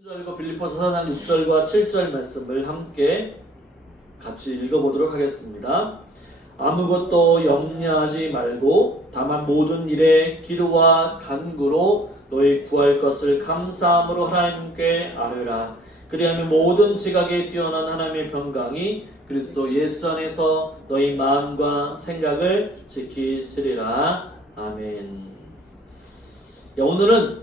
7절과 빌립보서 4장 6절과 7절 말씀을 함께 같이 읽어보도록 하겠습니다. 아무것도 염려하지 말고 다만 모든 일에 기도와 간구로 너희 구할 것을 감사함으로 하나님께 아뢰라. 그리하면 모든 지각에 뛰어난 하나님의 평강이 그리스도 예수 안에서 너희 마음과 생각을 지키시리라. 아멘. 오늘은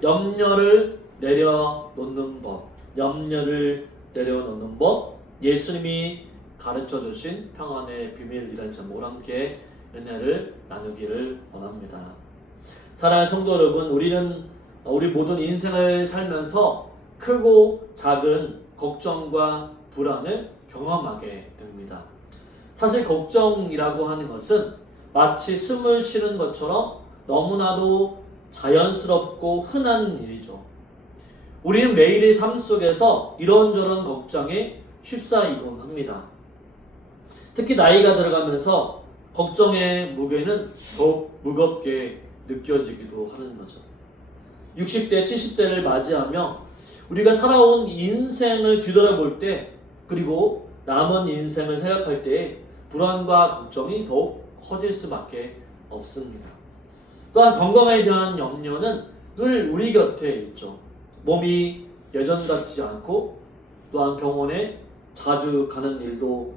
염려를 내려놓는 법, 염려를 내려놓는 법, 예수님이 가르쳐 주신 평안의 비밀이라는 제목으로 함께 은혜를 나누기를 원합니다. 사랑하는 성도 여러분, 우리는 우리 모든 인생을 살면서 크고 작은 걱정과 불안을 경험하게 됩니다. 사실 걱정이라고 하는 것은 마치 숨을 쉬는 것처럼 너무나도 자연스럽고 흔한 일이죠. 우리는 매일의 삶 속에서 이런저런 걱정에 휩싸이곤 합니다. 특히 나이가 들어가면서 걱정의 무게는 더욱 무겁게 느껴지기도 하는 거죠. 60대, 70대를 맞이하며 우리가 살아온 인생을 뒤돌아볼 때, 그리고 남은 인생을 생각할 때 불안과 걱정이 더욱 커질 수밖에 없습니다. 또한 건강에 대한 염려는 늘 우리 곁에 있죠. 몸이 예전 같지 않고 또한 병원에 자주 가는 일도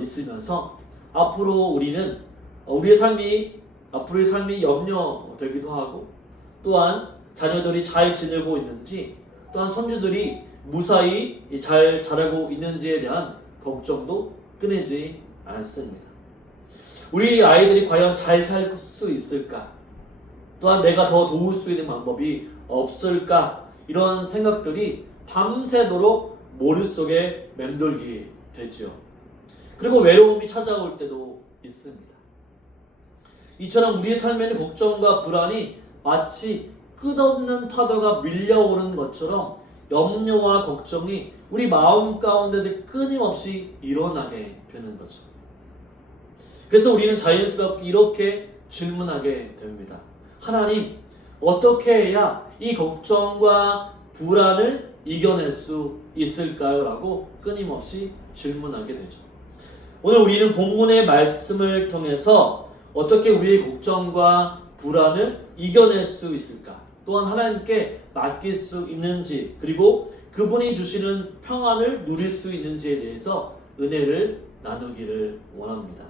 있으면서 앞으로 우리는 우리의 삶이 염려되기도 하고, 또한 자녀들이 잘 지내고 있는지, 또한 손주들이 무사히 잘 자라고 있는지에 대한 걱정도 끊이지 않습니다. 우리 아이들이 과연 잘 살 수 있을까? 또한 내가 더 도울 수 있는 방법이 없을까? 이런 생각들이 밤새도록 머릿속에 맴돌게 되죠. 그리고 외로움이 찾아올 때도 있습니다. 이처럼 우리의 삶에는 걱정과 불안이 마치 끝없는 파도가 밀려오는 것처럼 염려와 걱정이 우리 마음 가운데 끊임없이 일어나게 되는 거죠. 그래서 우리는 자연스럽게 이렇게 질문하게 됩니다. 하나님, 어떻게 해야 이 걱정과 불안을 이겨낼 수 있을까요? 라고 끊임없이 질문하게 되죠. 오늘 우리는 본문의 말씀을 통해서 어떻게 우리의 걱정과 불안을 이겨낼 수 있을까? 또한 하나님께 맡길 수 있는지, 그리고 그분이 주시는 평안을 누릴 수 있는지에 대해서 은혜를 나누기를 원합니다.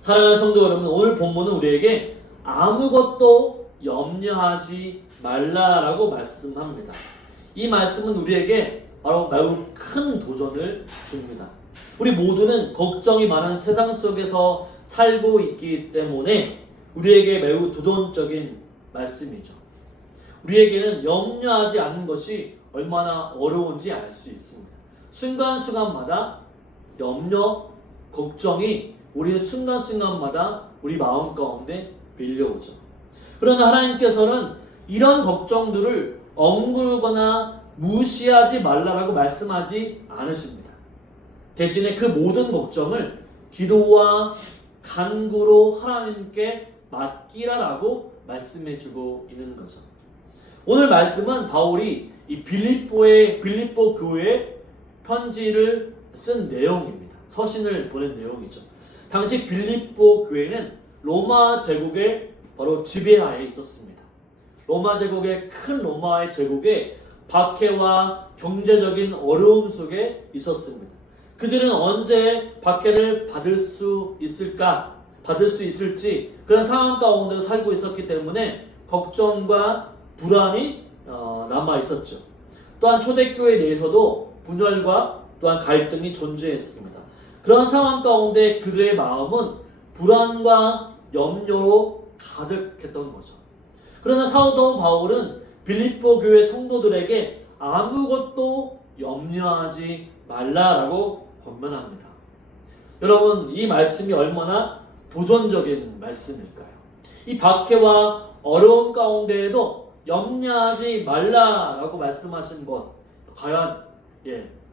사랑하는 성도 여러분, 오늘 본문은 우리에게 아무것도 염려하지 말라라고 말씀합니다. 이 말씀은 우리에게 바로 매우 큰 도전을 줍니다. 우리 모두는 걱정이 많은 세상 속에서 살고 있기 때문에 우리에게 매우 도전적인 말씀이죠. 우리에게는 염려하지 않는 것이 얼마나 어려운지 알 수 있습니다. 순간순간마다 염려, 걱정이 우리의 순간순간마다 우리 마음 가운데 밀려오죠. 그러나 하나님께서는 이런 걱정들을 억누르거나 무시하지 말라라고 말씀하지 않으십니다. 대신에 그 모든 걱정을 기도와 간구로 하나님께 맡기라라고 말씀해주고 있는 거죠. 오늘 말씀은 바울이 이 빌립보 교회에 편지를 쓴 내용입니다. 서신을 보낸 내용이죠. 당시 빌립보 교회는 로마 제국의 바로 지배하에 있었습니다. 로마 제국의 큰 로마의 제국에 박해와 경제적인 어려움 속에 있었습니다. 그들은 언제 박해를 받을 수 있을지 그런 상황 가운데 살고 있었기 때문에 걱정과 불안이 남아 있었죠. 또한 초대교회 내에서도 분열과 또한 갈등이 존재했습니다. 그런 상황 가운데 그들의 마음은 불안과 염려로 가득했던 거죠. 그러나 사도 바울은 빌립보 교회 성도들에게 아무것도 염려하지 말라라고 권면합니다. 여러분, 이 말씀이 얼마나 도전적인 말씀일까요? 이 박해와 어려움 가운데에도 염려하지 말라라고 말씀하신 것, 과연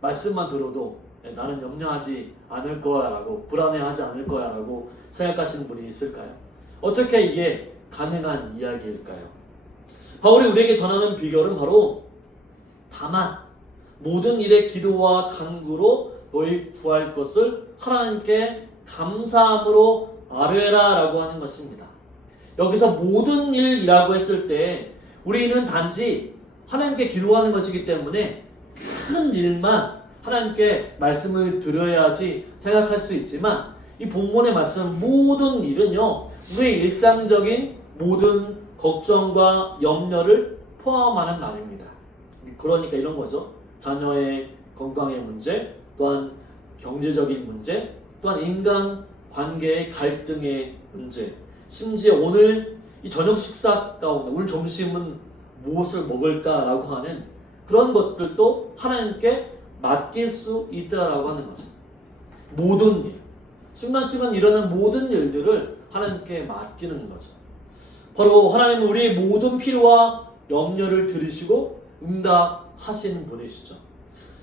말씀만 들어도 나는 염려하지 않을 거야라고, 불안해하지 않을 거야라고 생각하시는 분이 있을까요? 어떻게 이게 가능한 이야기일까요? 바울이 우리에게 전하는 비결은 바로 다만 모든 일에 기도와 간구로 너희 구할 것을 하나님께 감사함으로 아뢰라 라고 하는 것입니다. 여기서 모든 일이라고 했을 때 우리는 단지 하나님께 기도하는 것이기 때문에 큰 일만 하나님께 말씀을 드려야지 생각할 수 있지만 이 본문의 말씀 모든 일은요 우리의 일상적인 모든 걱정과 염려를 포함하는 말입니다. 그러니까 이런 거죠. 자녀의 건강의 문제, 또한 경제적인 문제, 또한 인간 관계의 갈등의 문제, 심지어 오늘 이 저녁 식사 가운데 오늘 점심은 무엇을 먹을까라고 하는 그런 것들도 하나님께 맡길 수 있다라고 하는 거죠. 모든 일, 순간순간 일어나는 모든 일들을 하나님께 맡기는 거죠. 바로 하나님은 우리의 모든 필요와 염려를 들으시고 응답하시는 분이시죠.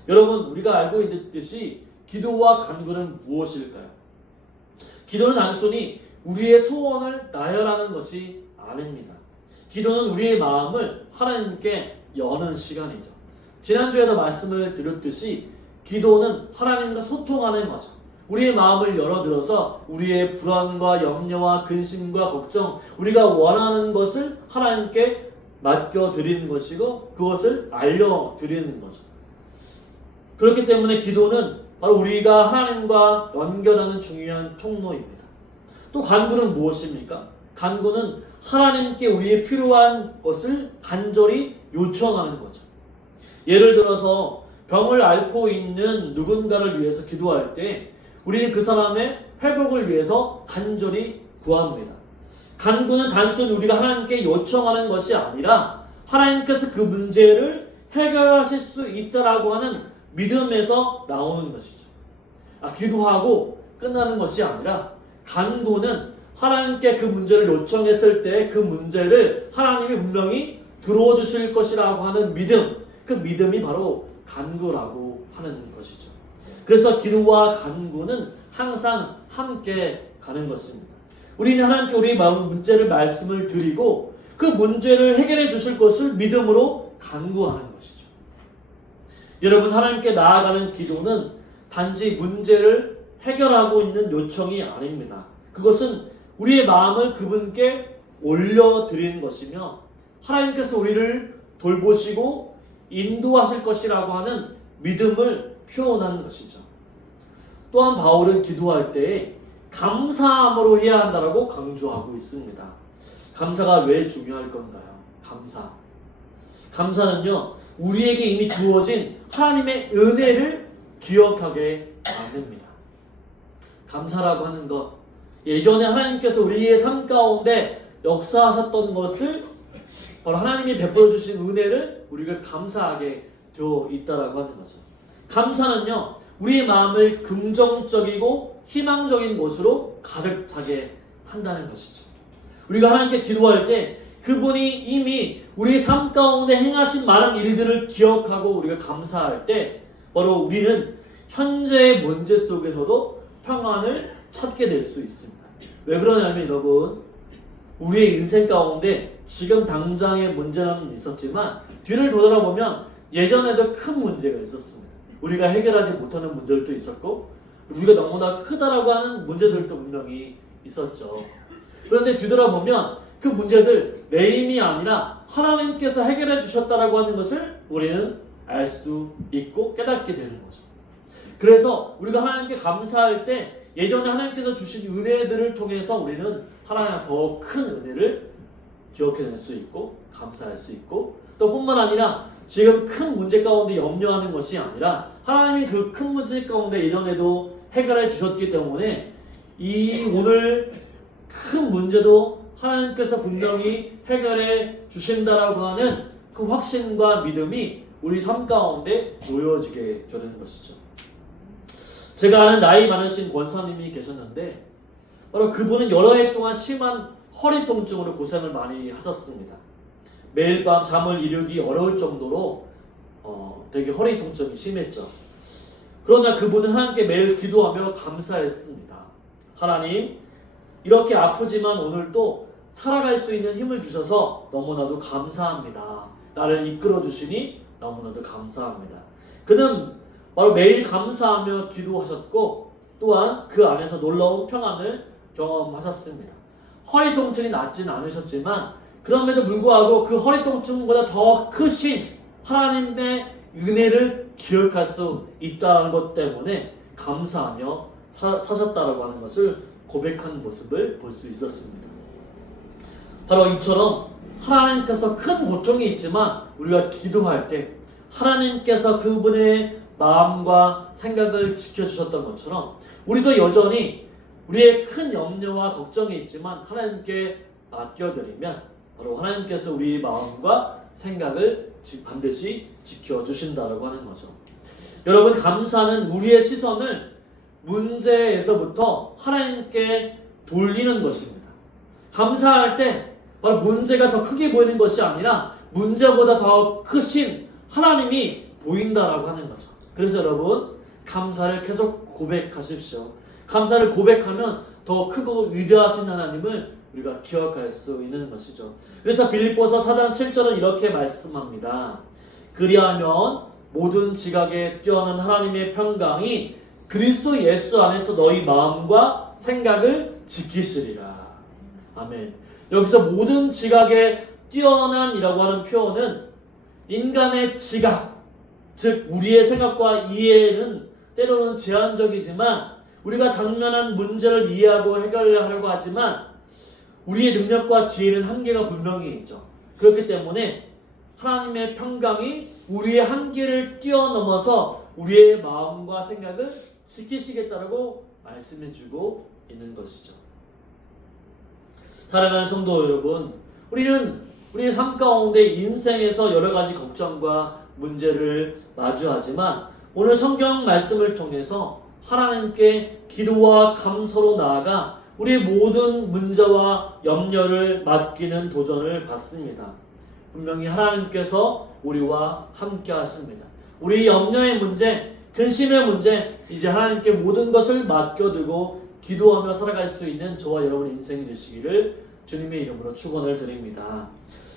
여러분, 우리가 알고 있듯이 기도와 간구는 무엇일까요? 기도는 단순히 우리의 소원을 나열하는 것이 아닙니다. 기도는 우리의 마음을 하나님께 여는 시간이죠. 지난주에도 말씀을 드렸듯이 기도는 하나님과 소통하는 거죠. 우리의 마음을 열어들어서 우리의 불안과 염려와 근심과 걱정, 우리가 원하는 것을 하나님께 맡겨드리는 것이고 그것을 알려드리는 거죠. 그렇기 때문에 기도는 바로 우리가 하나님과 연결하는 중요한 통로입니다. 또 간구는 무엇입니까? 간구는 하나님께 우리의 필요한 것을 간절히 요청하는 거죠. 예를 들어서 병을 앓고 있는 누군가를 위해서 기도할 때 우리는 그 사람의 회복을 위해서 간절히 구합니다. 간구는 단순히 우리가 하나님께 요청하는 것이 아니라 하나님께서 그 문제를 해결하실 수 있다라고 하는 믿음에서 나오는 것이죠. 기도하고 끝나는 것이 아니라 간구는 하나님께 그 문제를 요청했을 때 그 문제를 하나님이 분명히 들어주실 것이라고 하는 믿음, 그 믿음이 바로 간구라고 하는 것이죠. 그래서 기도와 간구는 항상 함께 가는 것입니다. 우리는 하나님께 우리의 마음 문제를 말씀을 드리고 그 문제를 해결해 주실 것을 믿음으로 간구하는 것이죠. 여러분, 하나님께 나아가는 기도는 단지 문제를 해결하고 있는 요청이 아닙니다. 그것은 우리의 마음을 그분께 올려드리는 것이며 하나님께서 우리를 돌보시고 인도하실 것이라고 하는 믿음을 표현하는 것이죠. 또한 바울은 기도할 때 감사함으로 해야 한다고 강조하고 있습니다. 감사가 왜 중요할 건가요? 감사는요 우리에게 이미 주어진 하나님의 은혜를 기억하게 만듭니다. 감사라고 하는 것, 예전에 하나님께서 우리의 삶 가운데 역사하셨던 것을 바로 하나님이 베풀어 주신 은혜를 우리가 감사하게 되어 있다라고 하는 거죠. 감사는요 우리의 마음을 긍정적이고 희망적인 것으로 가득 차게 한다는 것이죠. 우리가 하나님께 기도할 때 그분이 이미 우리의 삶 가운데 행하신 많은 일들을 기억하고 우리가 감사할 때 바로 우리는 현재의 문제 속에서도 평안을 찾게 될 수 있습니다. 왜 그러냐면 여러분, 우리의 인생 가운데 지금 당장의 문제는 있었지만 뒤를 돌아보면 예전에도 큰 문제가 있었습니다. 우리가 해결하지 못하는 문제들도 있었고 우리가 너무나 크다라고 하는 문제들도 분명히 있었죠. 그런데 뒤돌아보면 그 문제들 내 힘이 아니라 하나님께서 해결해 주셨다라고 하는 것을 우리는 알 수 있고 깨닫게 되는 거죠. 그래서 우리가 하나님께 감사할 때 예전에 하나님께서 주신 은혜들을 통해서 우리는 하나님 더 큰 은혜를 기억해낼 수 있고 감사할 수 있고 또 뿐만 아니라 지금 큰 문제 가운데 염려하는 것이 아니라 하나님이 그 큰 문제 가운데 예전에도 해결해 주셨기 때문에 이 오늘 큰 문제도 하나님께서 분명히 해결해 주신다라고 하는 그 확신과 믿음이 우리 삶 가운데 놓여지게 되는 것이죠. 제가 아는 나이 많으신 권사님이 계셨는데 바로 그분은 여러 해 동안 심한 허리 통증으로 고생을 많이 하셨습니다. 매일 밤 잠을 이루기 어려울 정도로 되게 허리 통증이 심했죠. 그러나 그분은 하나님께 매일 기도하며 감사했습니다. 하나님, 이렇게 아프지만 오늘도 살아갈 수 있는 힘을 주셔서 너무나도 감사합니다. 나를 이끌어 주시니 너무나도 감사합니다. 그는 바로 매일 감사하며 기도하셨고 또한 그 안에서 놀라운 평안을 경험하셨습니다. 허리 통증이 낫지는 않으셨지만 그럼에도 불구하고 그 허리 통증보다 더 크신 하나님의 은혜를 기억할 수 있다는 것 때문에 감사하며 사셨다라고 하는 것을 고백하는 모습을 볼 수 있었습니다. 바로 이처럼 하나님께서 큰 고통이 있지만 우리가 기도할 때 하나님께서 그분의 마음과 생각을 지켜주셨던 것처럼 우리도 여전히 우리의 큰 염려와 걱정이 있지만 하나님께 맡겨드리면 바로 하나님께서 우리의 마음과 생각을 반드시 지켜주신다라고 하는 거죠. 여러분, 감사는 우리의 시선을 문제에서부터 하나님께 돌리는 것입니다. 감사할 때 바로 문제가 더 크게 보이는 것이 아니라 문제보다 더 크신 하나님이 보인다라고 하는 거죠. 그래서 여러분, 감사를 계속 고백하십시오. 감사를 고백하면 더 크고 위대하신 하나님을 우리가 기억할 수 있는 것이죠. 그래서 빌립보서 4장 7절은 이렇게 말씀합니다. 그리하면 모든 지각에 뛰어난 하나님의 평강이 그리스도 예수 안에서 너희 마음과 생각을 지키시리라. 아멘. 여기서 모든 지각에 뛰어난이라고 하는 표현은 인간의 지각, 즉 우리의 생각과 이해는 때로는 제한적이지만 우리가 당면한 문제를 이해하고 해결하려고 하지만 우리의 능력과 지혜는 한계가 분명히 있죠. 그렇기 때문에 하나님의 평강이 우리의 한계를 뛰어넘어서 우리의 마음과 생각을 지키시겠다라고 말씀해주고 있는 것이죠. 사랑하는 성도 여러분, 우리는 우리의 삶 가운데 인생에서 여러 가지 걱정과 문제를 마주하지만 오늘 성경 말씀을 통해서 하나님께 기도와 감사로 나아가 우리의 모든 문제와 염려를 맡기는 도전을 받습니다. 분명히 하나님께서 우리와 함께 하십니다. 우리 염려의 문제, 근심의 문제, 이제 하나님께 모든 것을 맡겨두고 기도하며 살아갈 수 있는 저와 여러분의 인생이 되시기를 주님의 이름으로 축원을 드립니다.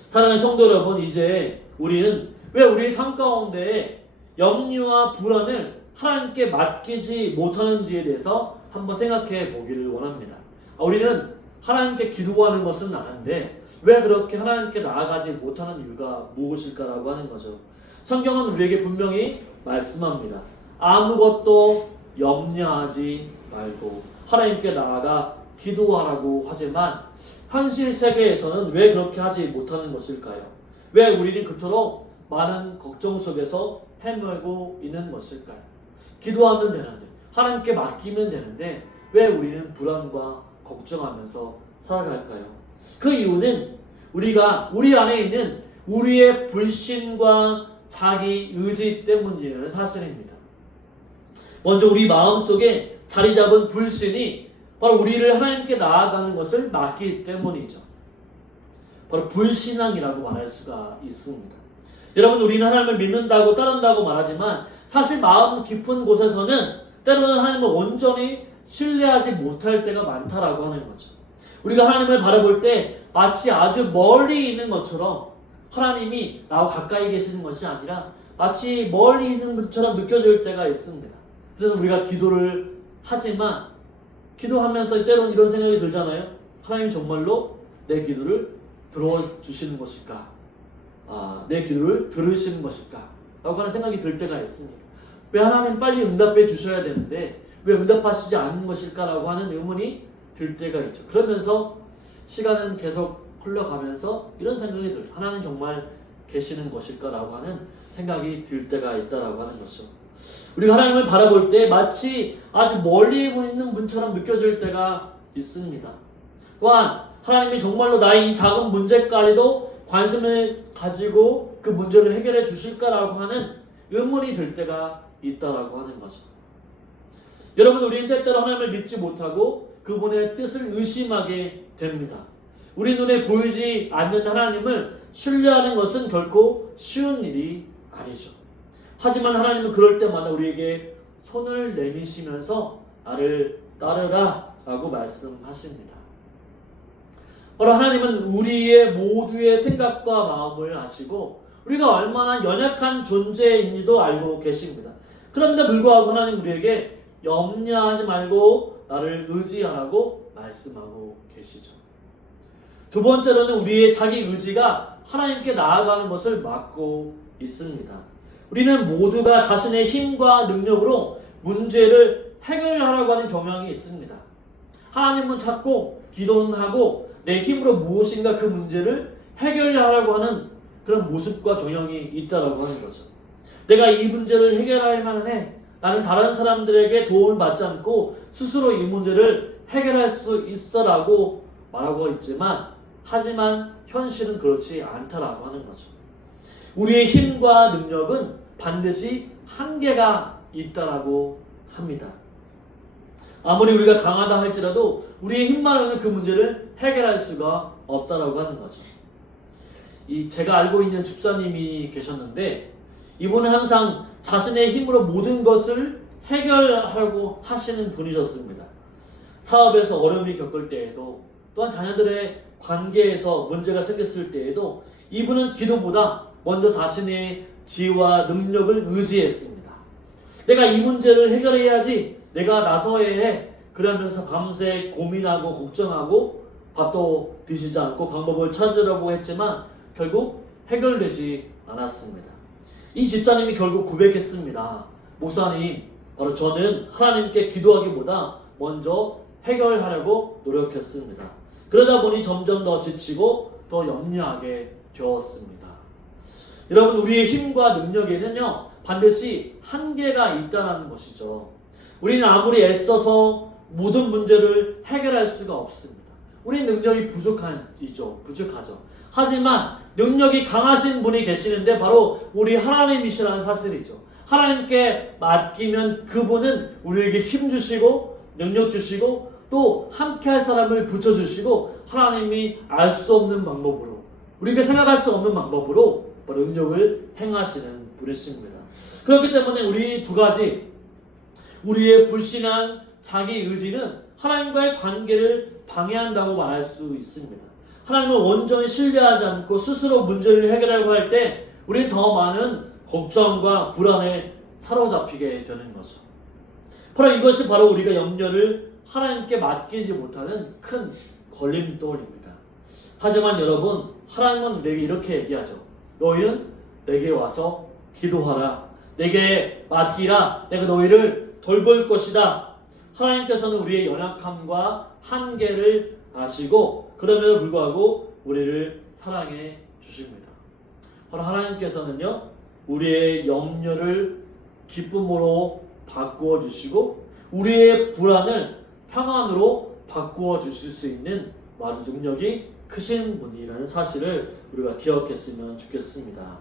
사랑하는 성도 여러분, 이제 우리는 왜 우리 삶 가운데 염려와 불안을 하나님께 맡기지 못하는지에 대해서 한번 생각해 보기를 원합니다. 우리는 하나님께 기도하는 것은 아는데 왜 그렇게 하나님께 나아가지 못하는 이유가 무엇일까라고 하는 거죠. 성경은 우리에게 분명히 말씀합니다. 아무것도 염려하지 말고 하나님께 나아가 기도하라고 하지만 현실 세계에서는 왜 그렇게 하지 못하는 것일까요? 왜 우리는 그토록 많은 걱정 속에서 헤매고 있는 것일까요? 기도하면 되는데, 하나님께 맡기면 되는데 왜 우리는 불안과 걱정하면서 살아갈까요? 그 이유는 우리가 우리 안에 있는 우리의 불신과 자기 의지 때문이라는 사실입니다. 먼저 우리 마음속에 자리 잡은 불신이 바로 우리를 하나님께 나아가는 것을 막기 때문이죠. 바로 불신앙이라고 말할 수가 있습니다. 여러분, 우리는 하나님을 믿는다고 따른다고 말하지만 사실 마음 깊은 곳에서는 때로는 하나님을 온전히 신뢰하지 못할 때가 많다라고 하는 거죠. 우리가 하나님을 바라볼 때 마치 아주 멀리 있는 것처럼 하나님이 나와 가까이 계시는 것이 아니라 마치 멀리 있는 것처럼 느껴질 때가 있습니다. 그래서 우리가 기도를 하지만 기도하면서 때로는 이런 생각이 들잖아요. 하나님 정말로 내 기도를 들어주시는 것일까? 내 기도를 들으시는 것일까? 라고 하는 생각이 들 때가 있습니다. 왜 하나님 빨리 응답해 주셔야 되는데 왜 응답하시지 않는 것일까? 라고 하는 의문이 들 때가 있죠. 그러면서 시간은 계속 흘러가면서 이런 생각이 들어요. 하나님 정말 계시는 것일까? 라고 하는 생각이 들 때가 있다라고 하는 것이죠. 우리가 하나님을 바라볼 때 마치 아주 멀리 있는 분처럼 느껴질 때가 있습니다. 또한 하나님이 정말로 나의 이 작은 문제까지도 관심을 가지고 그 문제를 해결해 주실까라고 하는 의문이 들 때가 있다라고 하는 거죠. 여러분, 우리는 때때로 하나님을 믿지 못하고 그분의 뜻을 의심하게 됩니다. 우리 눈에 보이지 않는 하나님을 신뢰하는 것은 결코 쉬운 일이 아니죠. 하지만 하나님은 그럴 때마다 우리에게 손을 내미시면서 나를 따르라 라고 말씀하십니다. 바로 하나님은 우리의 모두의 생각과 마음을 아시고 우리가 얼마나 연약한 존재인지도 알고 계십니다. 그런데 불구하고 하나님 우리에게 염려하지 말고 나를 의지하라고 말씀하고 계시죠. 두 번째로는 우리의 자기 의지가 하나님께 나아가는 것을 막고 있습니다. 우리는 모두가 자신의 힘과 능력으로 문제를 해결하려고 하는 경향이 있습니다. 하나님은 찾고 기도는 하고 내 힘으로 무엇인가 그 문제를 해결하려고 하는 그런 모습과 경향이 있다라고 하는 거죠. 내가 이 문제를 해결해야만 해. 나는 다른 사람들에게 도움을 받지 않고 스스로 이 문제를 해결할 수 있어라고 말하고 있지만 하지만 현실은 그렇지 않다라고 하는 거죠. 우리의 힘과 능력은 반드시 한계가 있다라고 합니다. 아무리 우리가 강하다 할지라도 우리의 힘만으로는 그 문제를 해결할 수가 없다라고 하는 거죠. 제가 알고 있는 집사님이 계셨는데 이분은 항상 자신의 힘으로 모든 것을 해결하려고 하시는 분이셨습니다. 사업에서 어려움이 겪을 때에도 또한 자녀들의 관계에서 문제가 생겼을 때에도 이분은 기도보다 먼저 자신의 지혜와 능력을 의지했습니다. 내가 이 문제를 해결해야지, 내가 나서야 해. 그러면서 밤새 고민하고 걱정하고 밥도 드시지 않고 방법을 찾으려고 했지만 결국 해결되지 않았습니다. 이 집사님이 결국 고백했습니다. 목사님, 바로 저는 하나님께 기도하기보다 먼저 해결하려고 노력했습니다. 그러다 보니 점점 더 지치고 더 염려하게 되었습니다. 여러분, 우리의 힘과 능력에는요 반드시 한계가 있다는 것이죠. 우리는 아무리 애써서 모든 문제를 해결할 수가 없습니다. 우리 능력이 부족하죠. 하지만 능력이 강하신 분이 계시는데 바로 우리 하나님이시라는 사실이죠. 하나님께 맡기면 그분은 우리에게 힘 주시고 능력 주시고 또 함께할 사람을 붙여주시고 하나님이 알 수 없는 방법으로, 우리가 생각할 수 없는 방법으로 능력을 행하시는 분이십니다. 그렇기 때문에 우리 두 가지, 우리의 불신한 자기 의지는 하나님과의 관계를 방해한다고 말할 수 있습니다. 하나님을 온전히 신뢰하지 않고 스스로 문제를 해결하려고 할 때 우리는 더 많은 걱정과 불안에 사로잡히게 되는 거죠. 바로 이것이 바로 우리가 염려를 하나님께 맡기지 못하는 큰 걸림돌입니다. 하지만 여러분, 하나님은 우리에게 이렇게 얘기하죠. 너희는 내게 와서 기도하라. 내게 맡기라. 내가 너희를 돌볼 것이다. 하나님께서는 우리의 연약함과 한계를 아시고 그럼에도 불구하고 우리를 사랑해 주십니다. 바로 하나님께서는요 우리의 염려를 기쁨으로 바꾸어 주시고 우리의 불안을 평안으로 바꾸어 주실 수 있는 아주 능력이 크신 분이라는 사실을 우리가 기억했으면 좋겠습니다.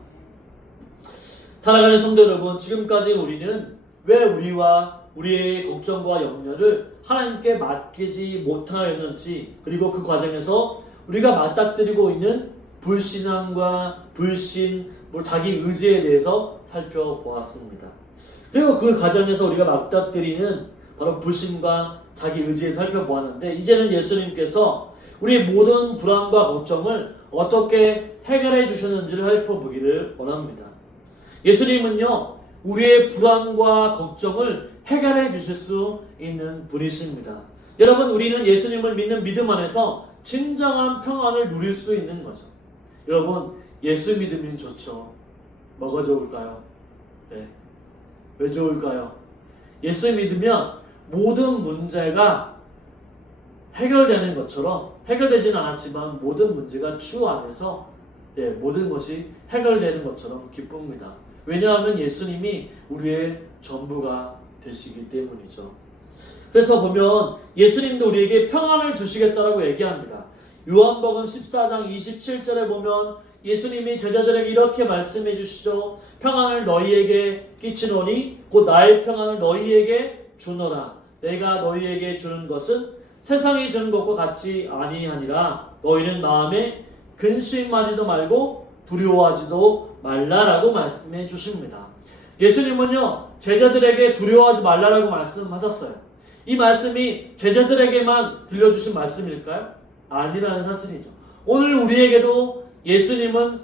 사랑하는 성도 여러분, 지금까지 우리는 왜 우리와 우리의 걱정과 염려를 하나님께 맡기지 못하였는지, 그리고 그 과정에서 우리가 맞닥뜨리고 있는 불신앙과 불신, 자기 의지에 대해서 살펴보았습니다. 그리고 그 과정에서 우리가 맞닥뜨리는 바로 불신과 자기 의지에 살펴보았는데, 이제는 예수님께서 우리의 모든 불안과 걱정을 어떻게 해결해 주셨는지를 살펴보기를 원합니다. 예수님은요 우리의 불안과 걱정을 해결해 주실 수 있는 분이십니다. 여러분, 우리는 예수님을 믿는 믿음 안에서 진정한 평안을 누릴 수 있는 거죠. 여러분, 예수 믿으면 좋죠. 뭐가 좋을까요? 네. 왜 좋을까요? 예수 믿으면 모든 문제가 해결되는 것처럼, 해결되지는 않았지만 모든 문제가 주 안에서 모든 것이 해결되는 것처럼 기쁩니다. 왜냐하면 예수님이 우리의 전부가 되시기 때문이죠. 그래서 보면 예수님도 우리에게 평안을 주시겠다라고 얘기합니다. 요한복음 14장 27절에 보면 예수님이 제자들에게 이렇게 말씀해 주시죠. 평안을 너희에게 끼치노니 곧 나의 평안을 너희에게 주노라. 내가 너희에게 주는 것은 세상이 주는 것과 같이 아니하니라. 너희는 마음에 근심하지도 말고 두려워하지도 말라라고 말씀해 주십니다. 예수님은요 제자들에게 두려워하지 말라라고 말씀하셨어요. 이 말씀이 제자들에게만 들려주신 말씀일까요? 아니라는 사실이죠. 오늘 우리에게도 예수님은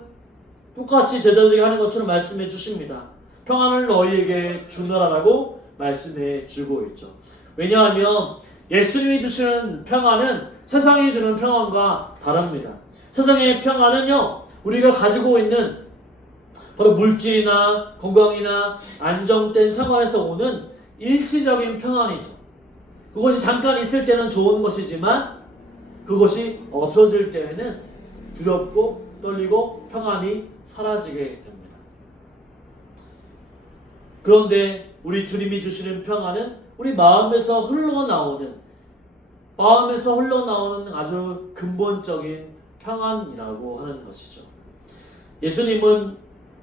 똑같이 제자들에게 하는 것처럼 말씀해 주십니다. 평안을 너희에게 주노라라고 말씀해 주고 있죠. 왜냐하면 예수님이 주시는 평안은 세상이 주는 평안과 다릅니다. 세상의 평안은요, 우리가 가지고 있는 바로 물질이나 건강이나 안정된 생활에서 오는 일시적인 평안이죠. 그것이 잠깐 있을 때는 좋은 것이지만 그것이 없어질 때에는 두렵고 떨리고 평안이 사라지게 됩니다. 그런데 우리 주님이 주시는 평안은 우리 마음에서 흘러나오는 아주 근본적인 평안이라고 하는 것이죠. 예수님은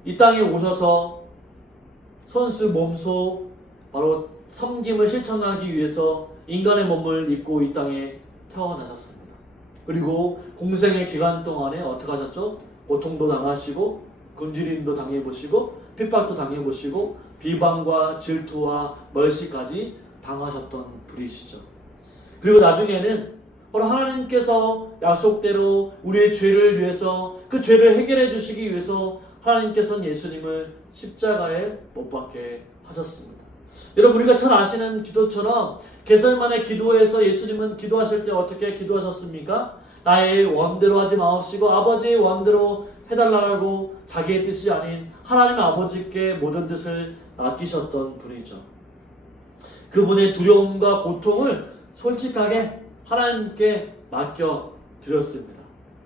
이 땅에 오셔서 손수 몸소 바로 섬김을 실천하기 위해서 인간의 몸을 입고 이 땅에 태어나셨습니다. 그리고 공생의 기간 동안에 어떻게 하셨죠? 고통도 당하시고 굶주림도 당해보시고 핍박도 당해보시고 비방과 질투와 멀시까지 당하셨던 분이시죠. 그리고 나중에는 바로 하나님께서 약속대로 우리의 죄를 위해서 그 죄를 해결해 주시기 위해서 하나님께서는 예수님을 십자가에 못 박게 하셨습니다. 여러분, 우리가 잘 아시는 기도처럼 겟세마네 기도에서 예수님은 기도하실 때 어떻게 기도하셨습니까? 나의 원대로 하지 마옵시고 아버지의 원대로 해달라고 자기의 뜻이 아닌 하나님 아버지께 모든 뜻을 맡기셨던 분이죠. 그분의 두려움과 고통을 솔직하게 하나님께 맡겨드렸습니다.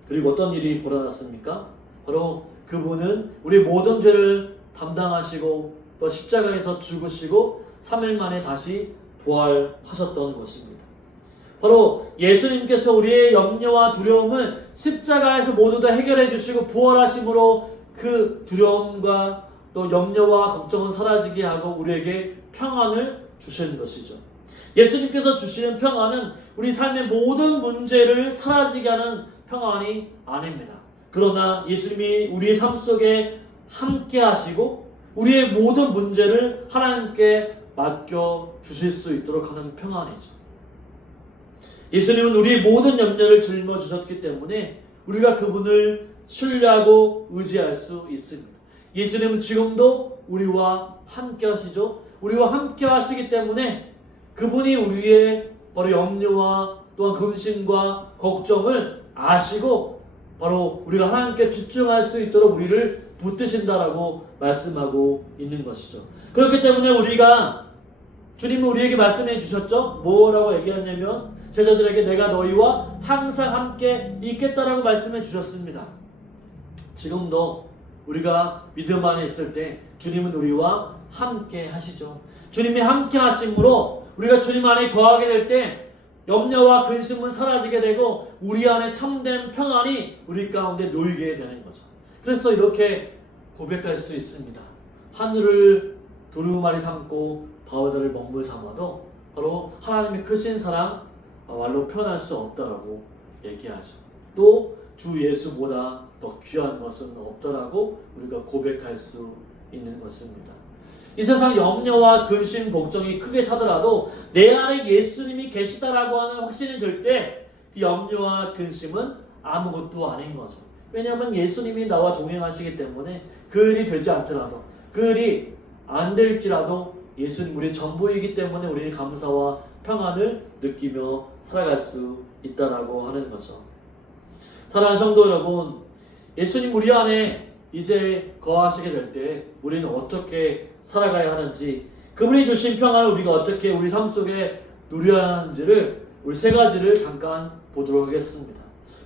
그리고 어떤 일이 벌어졌습니까? 바로 그분은 우리 모든 죄를 담당하시고 또 십자가에서 죽으시고 3일 만에 다시 부활하셨던 것입니다. 바로 예수님께서 우리의 염려와 두려움을 십자가에서 모두 다 해결해 주시고 부활하심으로 그 두려움과 또 염려와 걱정은 사라지게 하고 우리에게 평안을 주시는 것이죠. 예수님께서 주시는 평안은 우리 삶의 모든 문제를 사라지게 하는 평안이 아닙니다. 그러나 예수님이 우리의 삶 속에 함께 하시고 우리의 모든 문제를 하나님께 맡겨 주실 수 있도록 하는 평안이죠. 예수님은 우리의 모든 염려를 짊어지셨기 때문에 우리가 그분을 신뢰하고 의지할 수 있습니다. 예수님은 지금도 우리와 함께 하시죠. 우리와 함께 하시기 때문에 그분이 우리의 바로 염려와 또한 근심과 걱정을 아시고 바로 우리가 하나님께 집중할 수 있도록 우리를 붙드신다라고 말씀하고 있는 것이죠. 그렇기 때문에 우리가 주님은 우리에게 말씀해 주셨죠. 뭐라고 얘기하냐면 제자들에게 내가 너희와 항상 함께 있겠다라고 말씀해 주셨습니다. 지금도 우리가 믿음 안에 있을 때 주님은 우리와 함께 하시죠. 주님이 함께 하심으로 우리가 주님 안에 거하게 될 때 염려와 근심은 사라지게 되고 우리 안에 참된 평안이 우리 가운데 놓이게 되는 거죠. 그래서 이렇게 고백할 수 있습니다. 하늘을 두루마리 삼고 바다를 먹물 삼아도 바로 하나님의 크신 사랑 말로 표현할 수 없다라고 얘기하죠. 또 주 예수보다 더 귀한 것은 없다라고 우리가 고백할 수 있는 것입니다. 이 세상 염려와 근심, 걱정이 크게 차더라도 내 안에 예수님이 계시다라고 하는 확신이 들 때 그 염려와 근심은 아무것도 아닌 거죠. 왜냐하면 예수님이 나와 동행하시기 때문에 그 일이 되지 않더라도 그 일이 안 될지라도 예수님 우리 전부이기 때문에 우리는 감사와 평안을 느끼며 살아갈 수 있다라고 하는 거죠. 사랑하는 성도 여러분, 예수님 우리 안에 이제 거하시게 될 때 우리는 어떻게 살아가야 하는지, 그분이 주신 평안을 우리가 어떻게 우리 삶 속에 누려야 하는지를 우리 세 가지를 잠깐 보도록 하겠습니다.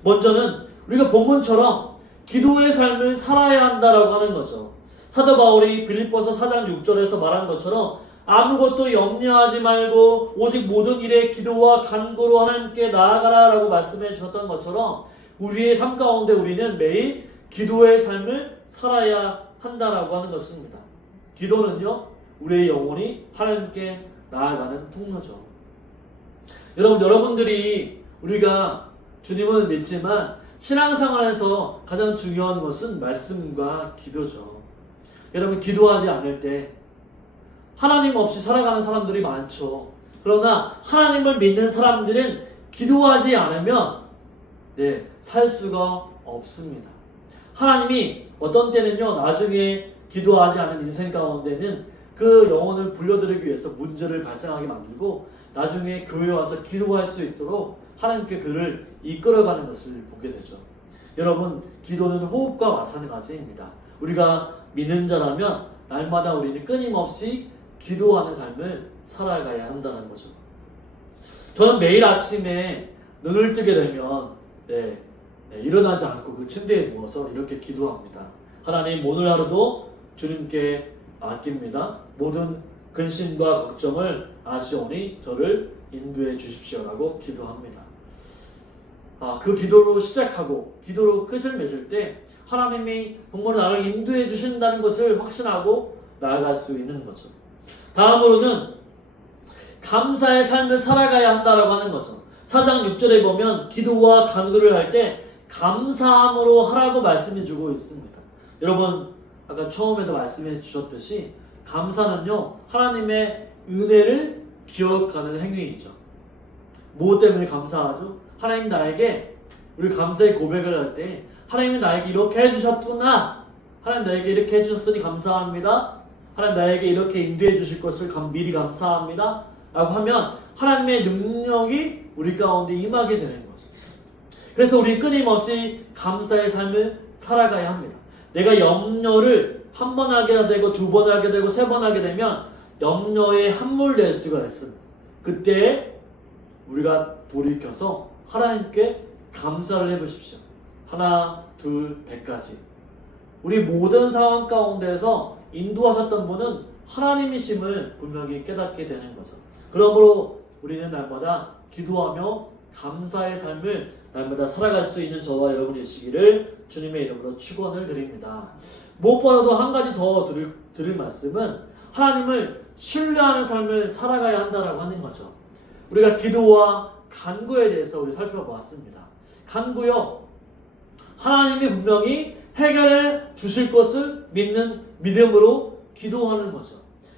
먼저는 우리가 본문처럼 기도의 삶을 살아야 한다라고 하는 거죠. 사도 바울이 빌립보서 4장 6절에서 말한 것처럼 아무것도 염려하지 말고 오직 모든 일에 기도와 간구로 하나님께 나아가라라고 말씀해 주셨던 것처럼 우리의 삶 가운데 우리는 매일 기도의 삶을 살아야 한다라고 하는 것입니다. 기도는요, 우리의 영혼이 하나님께 나아가는 통로죠. 여러분들이 우리가 주님을 믿지만 신앙생활에서 가장 중요한 것은 말씀과 기도죠. 여러분, 기도하지 않을 때 하나님 없이 살아가는 사람들이 많죠. 그러나 하나님을 믿는 사람들은 기도하지 않으면 살 수가 없습니다. 하나님이 어떤 때는요, 나중에 기도하지 않은 인생 가운데는 그 영혼을 불러들이기 위해서 문제를 발생하게 만들고 나중에 교회에 와서 기도할 수 있도록 하나님께 그를 이끌어가는 것을 보게 되죠. 여러분, 기도는 호흡과 마찬가지입니다. 우리가 믿는 자라면 날마다 우리는 끊임없이 기도하는 삶을 살아가야 한다는 거죠. 저는 매일 아침에 눈을 뜨게 되면 일어나지 않고 그 침대에 누워서 이렇게 기도합니다. 하나님, 오늘 하루도 주님께 맡깁니다. 모든 근심과 걱정을 아시오니 저를 인도해 주십시오라고 기도합니다. 그 기도로 시작하고 기도로 끝을 맺을 때 하나님이 정말 나를 인도해 주신다는 것을 확신하고 나아갈 수 있는 거죠. 다음으로는 감사의 삶을 살아가야 한다라고 하는 거죠. 4장 6절에 보면 기도와 간구를 할 때 감사함으로 하라고 말씀해 주고 있습니다. 여러분, 아까 처음에도 말씀해 주셨듯이 감사는요, 하나님의 은혜를 기억하는 행위이죠. 무엇 때문에 감사하죠? 하나님 나에게, 우리 감사의 고백을 할 때 하나님이 나에게 이렇게 해주셨구나, 하나님 나에게 이렇게 해주셨으니 감사합니다, 하나님 나에게 이렇게 인도해 주실 것을 미리 감사합니다 라고 하면 하나님의 능력이 우리 가운데 임하게 되는 거죠. 그래서 우리 끊임없이 감사의 삶을 살아가야 합니다. 내가 염려를 한 번 하게 되고 두 번 하게 되고 세 번 하게 되면 염려에 함몰될 수가 있습니다. 그때 우리가 돌이켜서 하나님께 감사를 해보십시오. 하나, 둘, 100까지. 우리 모든 상황 가운데서 인도하셨던 분은 하나님이심을 분명히 깨닫게 되는 거죠. 그러므로 우리는 날마다 기도하며 감사의 삶을 날마다 살아갈 수 있는 저와 여러분이 되시기를 주님의 이름으로 축원을 드립니다. 무엇보다도 한 가지 더 드릴 말씀은 하나님을 신뢰하는 삶을 살아가야 한다라고 하는 거죠. 우리가 기도와 간구에 대해서 우리 살펴보았습니다. 간구요, 하나님이 분명히 해결해 주실 것을 믿는 믿음으로 기도하는 거죠.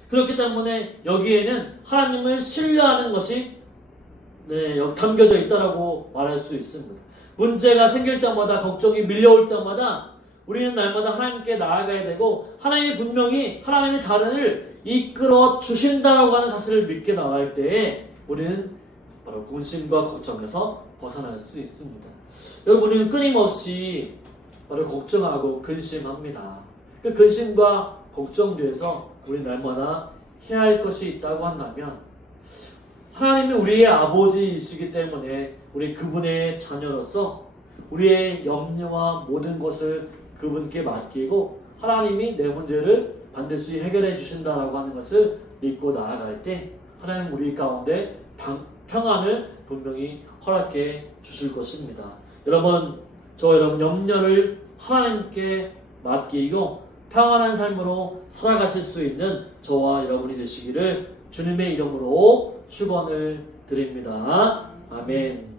그렇기 때문에 여기에는 하나님을 신뢰하는 것이 담겨져 있다라고 말할 수 있습니다. 문제가 생길 때마다, 걱정이 밀려올 때마다 우리는 날마다 하나님께 나아가야 되고, 하나님이 분명히 하나님의 자녀를 이끌어 주신다라고 하는 사실을 믿게 나갈 때에 우리는 바로 근심과 걱정에서 벗어날 수 있습니다. 여러분, 우리는 끊임없이 바로 걱정하고 근심합니다. 그 근심과 걱정 뒤에서 우리 날마다 해야 할 것이 있다고 한다면, 하나님이 우리의 아버지이시기 때문에 우리 그분의 자녀로서 우리의 염려와 모든 것을 그분께 맡기고 하나님이 내 문제를 반드시 해결해 주신다라고 하는 것을 믿고 나아갈 때 하나님 우리 가운데 평안을 분명히 허락해 주실 것입니다. 여러분, 저와 여러분 염려를 하나님께 맡기고 평안한 삶으로 살아가실 수 있는 저와 여러분이 되시기를 주님의 이름으로 축원을 드립니다. 아멘.